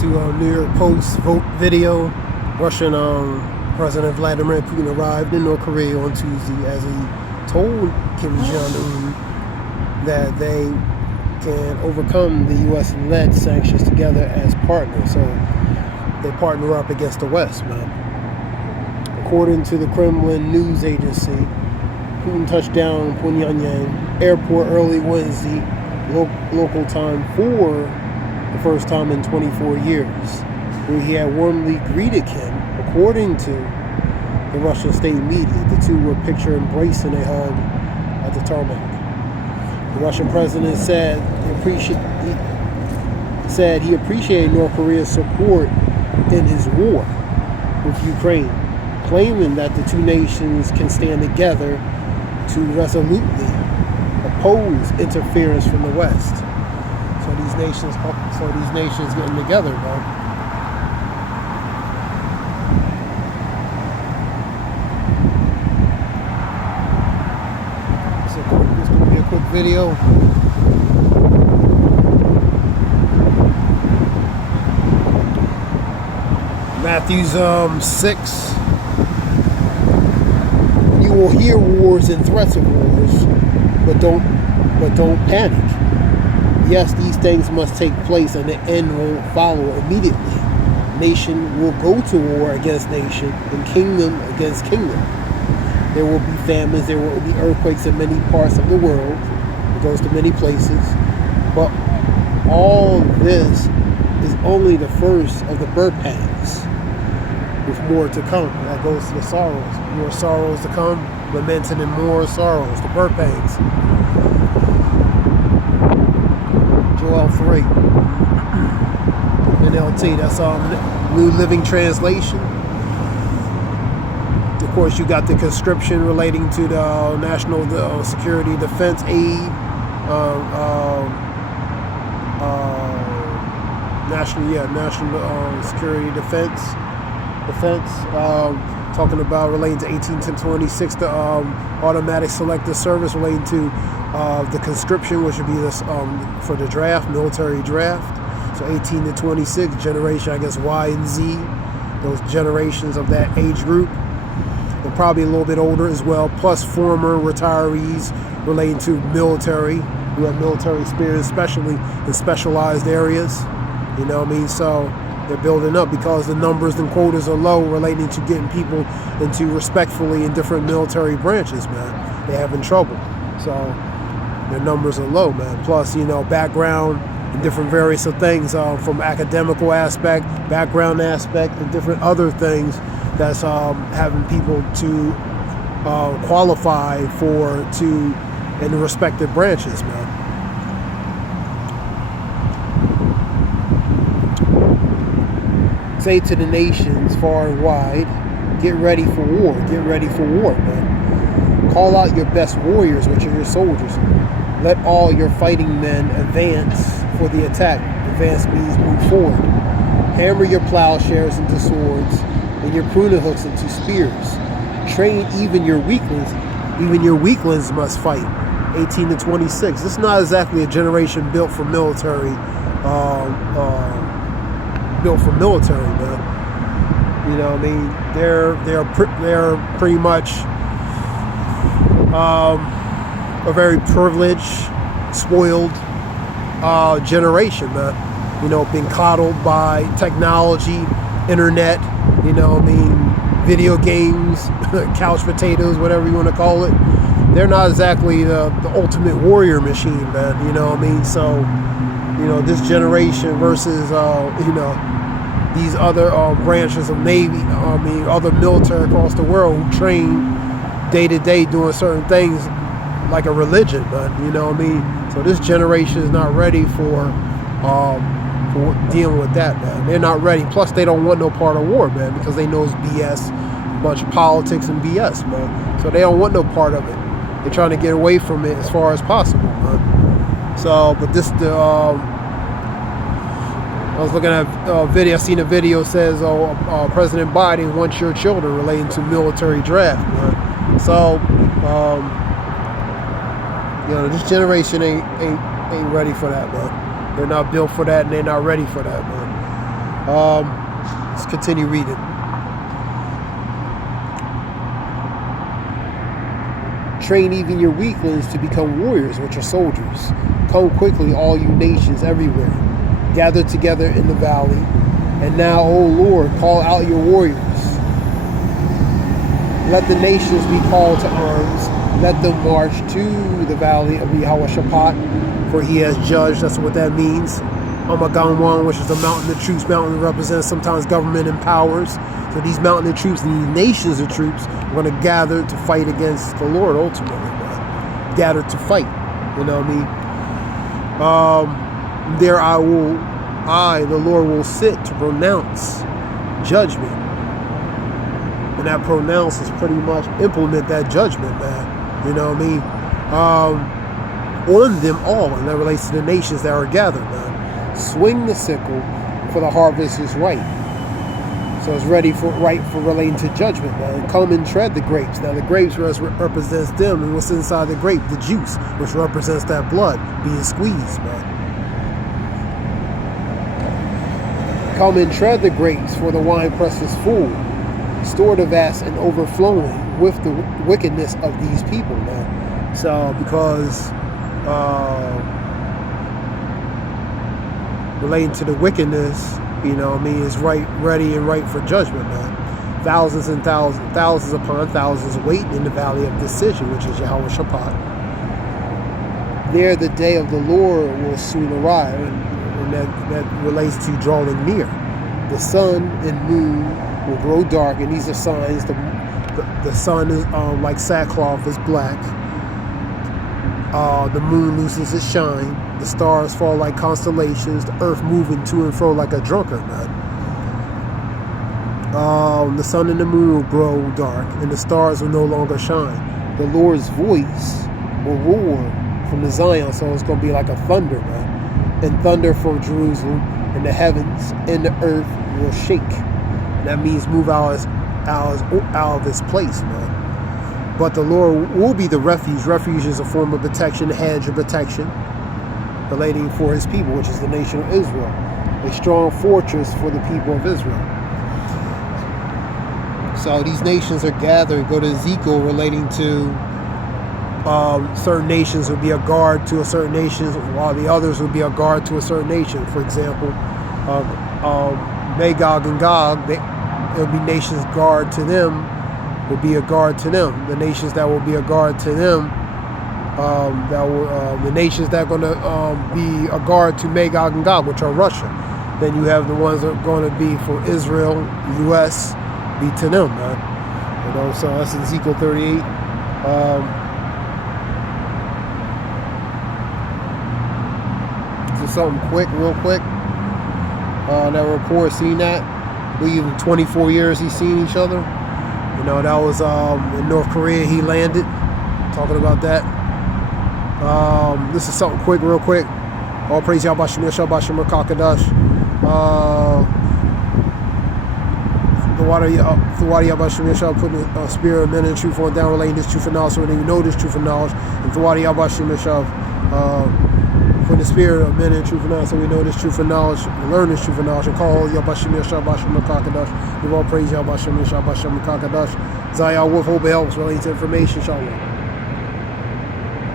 to New York Post vote video. Russian President Vladimir Putin arrived in North Korea on Tuesday as he told Kim Jong-un that they can overcome the U.S.-led sanctions together as partners. So they partner up against the West, man. According to the Kremlin news agency, Putin touched down in Pyongyang airport early Wednesday, local time, for the first time in 24 years, where he had warmly greeted Kim. According to the Russian state media, the two were pictured embracing a hug at the tarmac. The Russian president said he appreciated North Korea's support in his war with Ukraine, claiming that the two nations can stand together to resolutely oppose interference from the West. So these nations getting together, bro. This is going to be a quick video. Matthew 6. You will hear wars and threats of wars, but don't panic. Yes, these things must take place, and the end will follow immediately. Nation will go to war against nation, and kingdom against kingdom. There will be famines, there will be earthquakes in many parts of the world. It goes to many places. But all this is only the first of the birth pangs, with more to come. That goes to the sorrows. More sorrows to come, lamenting and more sorrows, the birth pangs. Joel 3. NLT, that's New Living Translation. Of course, you got the conscription relating to the National Security Defense Aid, National Security Defense, talking about relating to 18 to 26, the automatic selective service relating to the conscription, which would be this for the draft, military draft. So 18 to 26, generation, I guess, Y and Z, those generations of that age group. And probably a little bit older as well, plus former retirees relating to military, who have military experience, especially in specialized areas. You know what I mean? So they're building up because the numbers and quotas are low relating to getting people into respectfully in different military branches, man. They're having trouble. So their numbers are low, man. Plus, background and different various of things from academical aspect, background aspect, and different other things that's having people to qualify in the respective branches, man. Say to the nations far and wide, get ready for war. Get ready for war, man. Call out your best warriors, which are your soldiers. Let all your fighting men advance for the attack. Advance means move forward. Hammer your plowshares into swords and your pruning hooks into spears. Train even your weaklings. Even your weaklings must fight. 18 to 26. This is not exactly a generation built for military. Man. You know what I mean? They're pretty much a very privileged, spoiled generation, man. Being coddled by technology, internet, video games, couch potatoes, whatever you want to call it. They're not exactly the ultimate warrior machine, man. You know what I mean? So, this generation versus, these other branches of Navy, other military across the world who train day to day doing certain things like a religion, man. You know what I mean? So this generation is not ready for dealing with that, man. They're not ready. Plus, they don't want no part of war, man, because they know it's BS, a bunch of politics and BS, man. So they don't want no part of it. They're trying to get away from it as far as possible, man. So, but I was looking at a video. I seen a video says, President Biden wants your children relating to military draft, man. So, this generation ain't ready for that, man. They're not built for that, and they're not ready for that, man. Let's continue reading. Train even your weaklings to become warriors, which are soldiers. Come quickly, all you nations everywhere. Gather together in the valley. And now, O Lord, call out your warriors. Let the nations be called to arms. Let them march to the valley of Yehoshaphat, for he has judged. That's what that means. Amaganwan, which is the mountain of troops. Mountain represents sometimes government and powers. So these mountain of troops, these nations of troops, are going to gather to fight against the Lord ultimately. Gather to fight. You know what I mean? There the Lord will sit to pronounce judgment. And that pronounce is pretty much implement that judgment, man. You know what I mean? On them all. And that relates to the nations that are gathered, man. Swing the sickle, for the harvest is ripe. So it's ripe for relating to judgment, man. Come and tread the grapes. Now the grapes represents them, and what's inside the grape, the juice, which represents that blood being squeezed, man. Come and tread the grapes, for the winepress is full. Store the vats and overflowing with the wickedness of these people, man. So because relating to the wickedness, you know what I mean, is ready and right for judgment, man. Thousands and thousands upon thousands waiting in the valley of decision, which is Yehoshaphat. There the day of the Lord will soon arrive, and that relates to drawing near. The sun and moon will grow dark, and these are signs. The sun is like sackcloth is black. The moon loses its shine. The stars fall like constellations. The earth moving to and fro like a drunkard, man. The sun and the moon will grow dark, and the stars will no longer shine. The Lord's voice will roar from the Zion, so it's going to be like a thunder, man. And thunder from Jerusalem, and the heavens and the earth will shake. That means move out of its place, man. But the Lord will be the refuge. Refuge is a form of protection, a hedge of protection, relating for his people, which is the nation of Israel. A strong fortress for the people of Israel. So these nations are gathered. Go to Ezekiel relating to certain nations will be a guard to a certain nation, while the others will be a guard to a certain nation. For example, Magog and Gog, there'll be nations guard to them, will be a guard to them. The nations that will be a guard to them, the nations that are going to be a guard to Magog and Gog, which are Russia. Then you have the ones that are going to be for Israel, the U.S., be to them, man. You know, so that's Ezekiel 38. So something quick, real quick. That report, seen that. I believe in 24 years he's seen each other. You know, that was in North Korea he landed. Talking about that. This is something quick, real quick. All praise Yahweh Shem Yahweh Makakadash. The water Yahweh Shem Yahweh putting the spirit of men and truth on down, relating this truth and knowledge, so when you know this truth and knowledge. And the water Yahweh Shem Yahweh putting the spirit of men and truth and knowledge, so we know this truth and knowledge, and learn this truth and knowledge, and call Yahweh Shem Yahweh Makakadash. Give all praise Yahweh Shem Yahweh Makakadash. Zayah Wolf, hope it helps relating to information. Shalom.